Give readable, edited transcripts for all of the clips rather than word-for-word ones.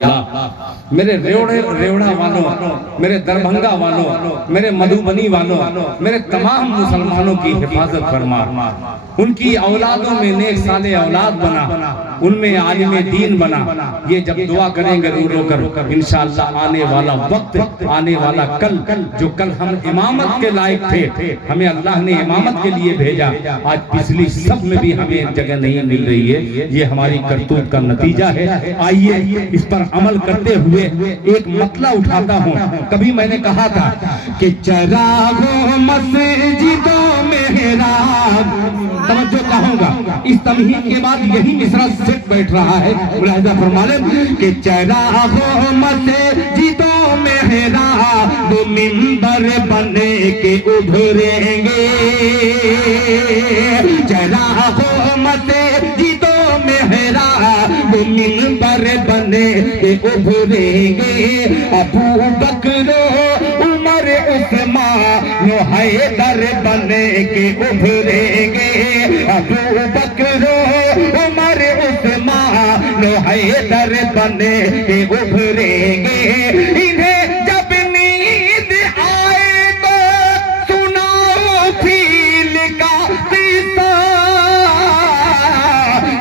मेरे रेवड़ा वालों, मेरे दरभंगा वालों, मेरे मधुबनी वालों, मेरे तमाम मुसलमानों की हिफाजत फरमा। उनकी औलादों में नेक साले औलाद बना, उनमें आलिम दीन बना। ये जब दुआ करेंगे रो रो कर, इंशाअल्लाह आने वाला वक्त, आने वाला कल, जो कल हम इमामत के लायक थे, हमें अल्लाह ने इमामत के लिए भेजा, आज पिछली सब में भी हमें जगह नहीं मिल रही है। ये हमारी करतूत का नतीजा है। आइए इस पर अमल करते हुए एक मतला उठाता हूँ। कभी मैंने कहा था कि चरागो मस्जिदों में तवज्जो कहूंगा, इस तमहीद के बाद यही मिसरा सिर्फ बैठ रहा है। मुलाहिजा फरमा लें कि चरागो मस्जिदों में वो मिंबर बने के उभरेंगे, चरागो मस्जिदों में वो मिंबर बने के उभरेंगे। अबू बकर उमर उस्मान हैदर बने के उभरेंगे। अबू बकर उमर उस्मान हैदर बने के उभरेंगे। इन्हें जब नींद आए तो सुनाओ फील का किस्सा।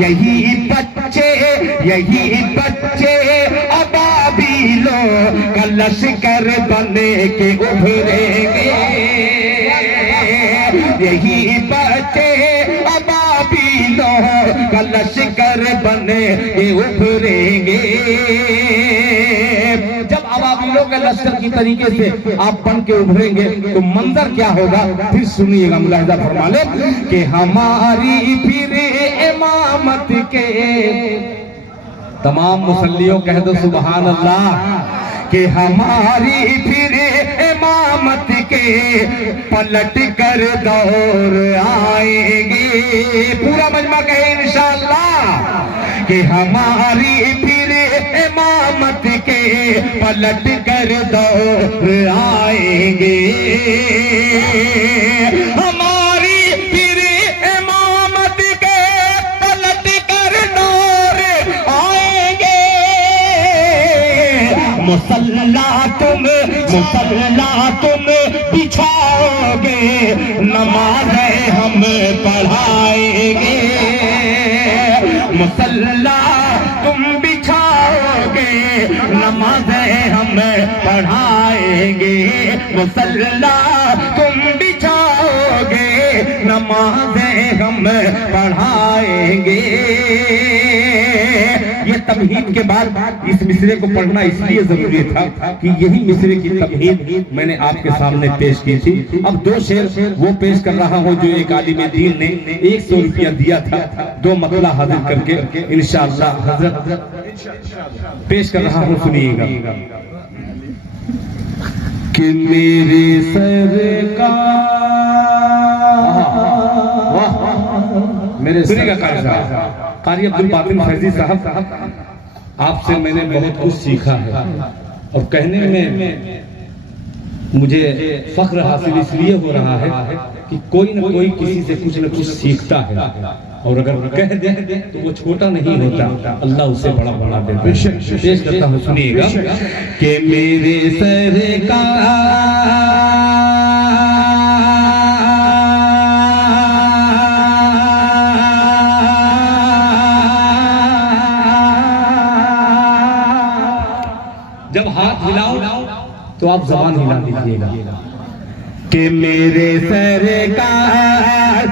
यही बच्चे अबाबीलो का लश्कर बने के उभरेंगे। यही बच्चे अबाबीलो का लश्कर बने के उभरेंगे। जब अबाबीलों के लश्कर की तरीके से आप बन के उभरेंगे तो मंजर क्या होगा, फिर सुनिएगा। मुलाहिजा फरमा ले कि हमारी फिर इमामत के तमाम मुसल्लियों कह दो सुभान अल्लाह। कि हमारी फिर इमामत के पलट कर दौर आएंगे। पूरा मजमा कहे इंशाअल्लाह कि हमारी फिर इमामत के पलट कर दौर आएंगे। हमारी फिर इमामत के पलट कर दौर आएंगे। मुसल्ला तुम बिछाओगे, नमाज़ें हम पढ़ाएंगे। मुसल्ला तुम बिछाओगे, नमाज़ें हम पढ़ाएंगे। मुसल्ला तुम बिछाओगे, नमाज़ें हम पढ़ाएंगे। ये तमहीद के बाद इस मिसरे को पढ़ना इसलिए जरूरी था कि यही मिसरे की तमहीद मैंने आपके सामने पेश की थी। अब दो शेर वो पेश कर रहा हूँ जो एक आलिम दीन ने 100 रुपया दिया था, दो मतला हाजिर करके इंशाअल्लाह हजरत पेश कर रहा हूँ। सुनिएगा कि मेरे सरकार, मेरे सुनिएगा कारी अब्दुल बातिन फैजी साहब, आपसे मैंने बहुत कुछ सीखा है और कहने में मुझे फख्र हासिल इसलिए हो रहा है कि कोई न कोई किसी से कुछ न कुछ सीखता है और अगर कह दे तो वो छोटा नहीं होता, अल्लाह उसे बड़ा बना देता है। पेश करता हूँ, सुनिएगा कि मेरे सरकार जब हाथ हिलाओ तो आप जबान हिला दीजिएगा कि मेरे सरकार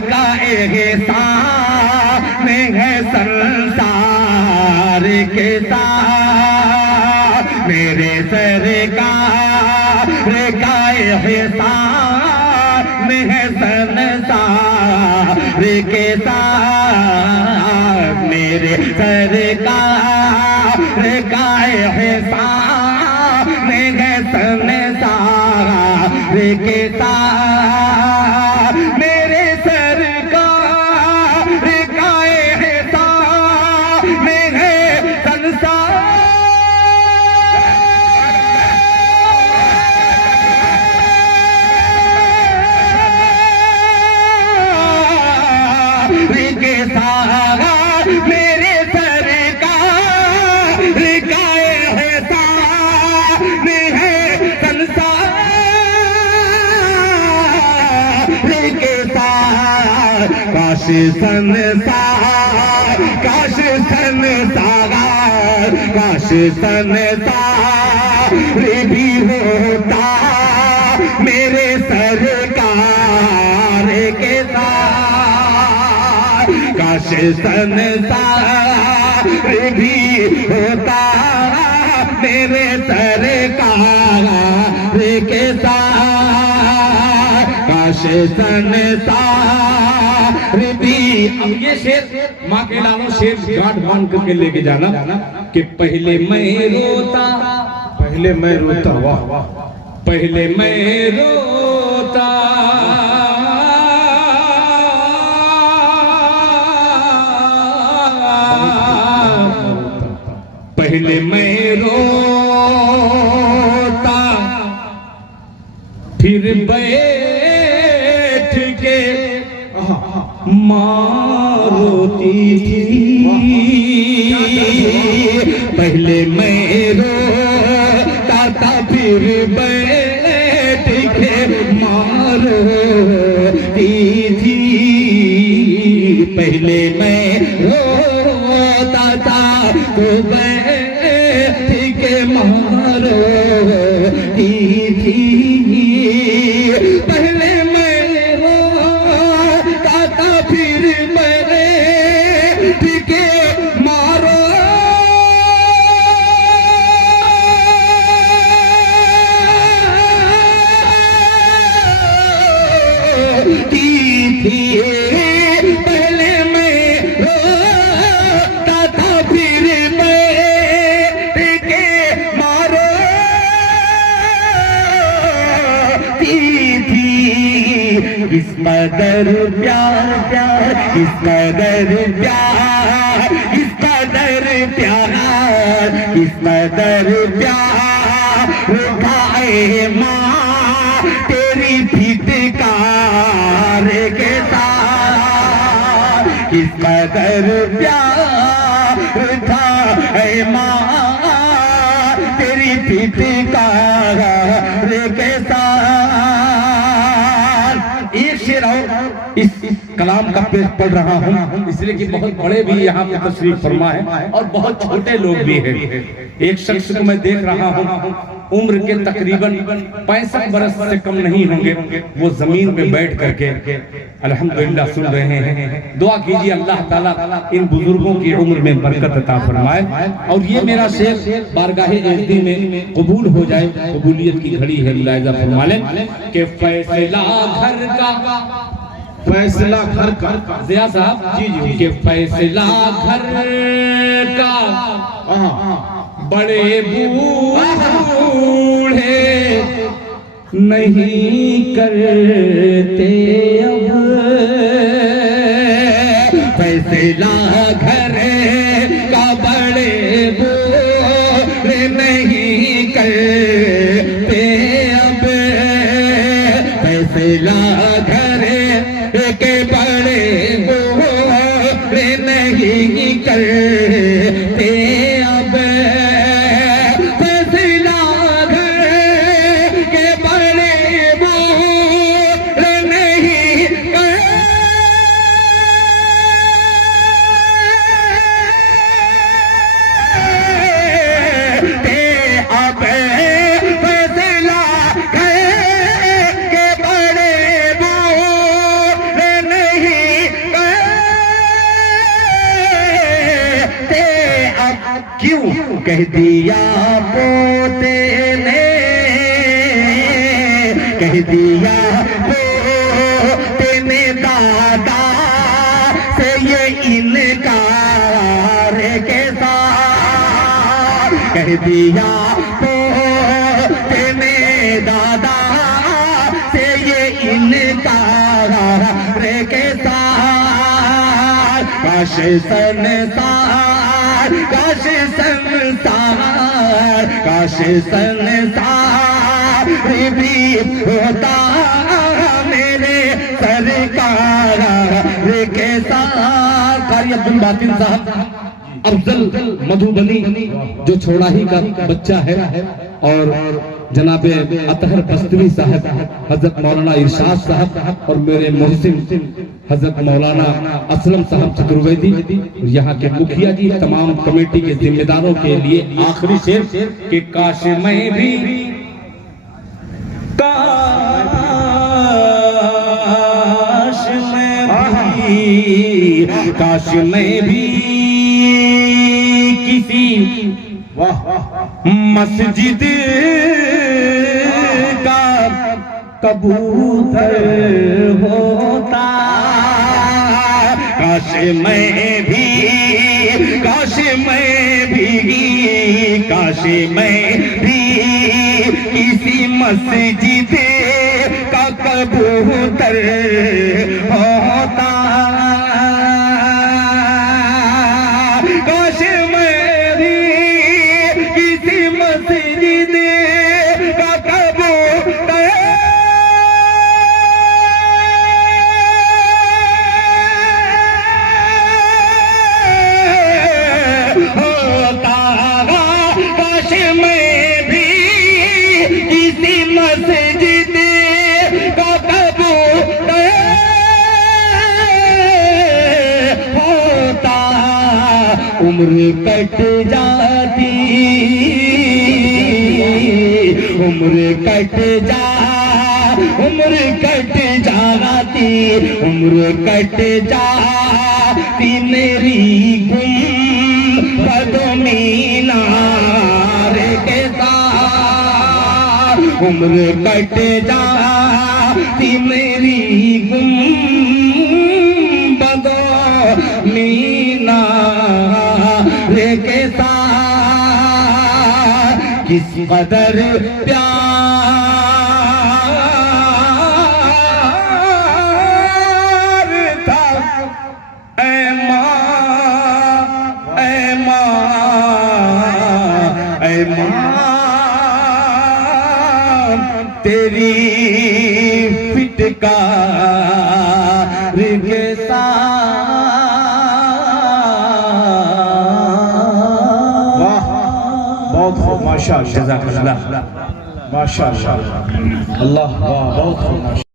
का एहसान है संसार के साथ। मेरे सरकार का एहसान है संसार के साथ। मेरे सरकार का एहसान है संसार के साथ। मेरे सरकार का एहसान है संसार के साथ। मेरे काश संसार, काश संसार, काश संसार भी होता मेरे सरकार के साथ। काश संसार भी होता मेरे सरकार के साथ। काश संसार भी। अब ये शेर माँ के लालो शेर गांठ बांध करके लेके जाना कि पहले मैं रोता, पहले मैं रोता, वाह पहले मैं रोता, पहले मैं रोता, फिर बैठ के माँ रोती थी। पहले मैं रोता था, फिर बैठ के माँ रोती थी। पहले मैं रोता था तो बैठ के माँ रोती थी। पहले मैं रोता था, फिर बैठ के माँ रोती थी। पहले मैं रोता था, फिर बैठ के माँ रोती थी। इस कदर प्यार प्यार, इस कदर प्यार, इस कदर प्यार, इस कदर प्यार उठाए माँ तेरी फिटकार के साथ। इस कदर प्यार था ऐ माँ तेरी फिटकार के साथ। एक शेर और इस कलाम का पेश पढ़ रहा हूँ इसलिए कि बहुत बड़े भी यहाँ पे तशरीफ फरमा है और बहुत छोटे लोग भी हैं। एक शख्स को मैं देख रहा हूँ, उम्र के तकरीबन 65 बरस से कम नहीं होंगे। वो जमीन पे बैठ करके अल्हम्दुलिल्लाह सुन रहे हैं। दुआ कीजिए अल्लाह ताला इन बुजुर्गों की उम्र में बरकत अता फरमाए और ये मेरा शेर बारगाहे एज़दी में कबूल हो जाए। कबूलियत की घड़ी है, मुलाहिजा फरमा लें कि फैसला घर का, फैसला घर का, जिया साहब जी जी, कि फैसला घर का बड़े बूढ़े नहीं करते अब। फैसला घर का बड़े बूढ़े नहीं करते अब। फैसला घर के बड़े बूढ़े नहीं करते अब। फैसला घर के बड़े बूढ़े नहीं करते अब। फैसला घर के बड़े बूढ़े नहीं करते अब। क्यों कह दिया पोते ने, कह दिया पोते ने दादा से ये इनकार के साथ। कह दिया पोते ने दादा से ये इनकार के साथ। काश संसार, काश संसार, काश संसार भी होता मेरे सरकार के साथ। कारी अब्दुल बातिन साहब अफजल मधुबनी जो छोड़ाही का बच्चा है और जनाबे अतहर बस्तवी साहब, हजरत मौलाना इरशाद साहब और मेरे मोहसिन हजरत मौलाना असलम साहब चतुर्वेदी, यहाँ के मुखिया जी, तमाम कमेटी के जिम्मेदारों के लिए आखिरी शेर कि काश मैं भी काश मैं भी किसी मस्जिद का कबूतर होता, काश मैं भी काश मैं भी किसी मस्जिद का कबूतर होता, काश मैं भी किसी मस्जिद का कबूतर होता, काश मैं भी किसी मस्जिद का कबूतर होता। उम्र कट जाती, उम्र कट जाती, उम्र कट जाती मेरी गुंबद मीनार के साथ, उम्र कट जाती मेरी गुंबद मीनार के साथ, किस कदर प्यार था ऐ माँ तेरी फिटकार के साथ। वाह, बहुत खूब, माशाअल्लाह, जज़ाकल्लाह। माशाअल्लाह, अल्लाह, वाह, बहुत खूब, माशाअल्लाह।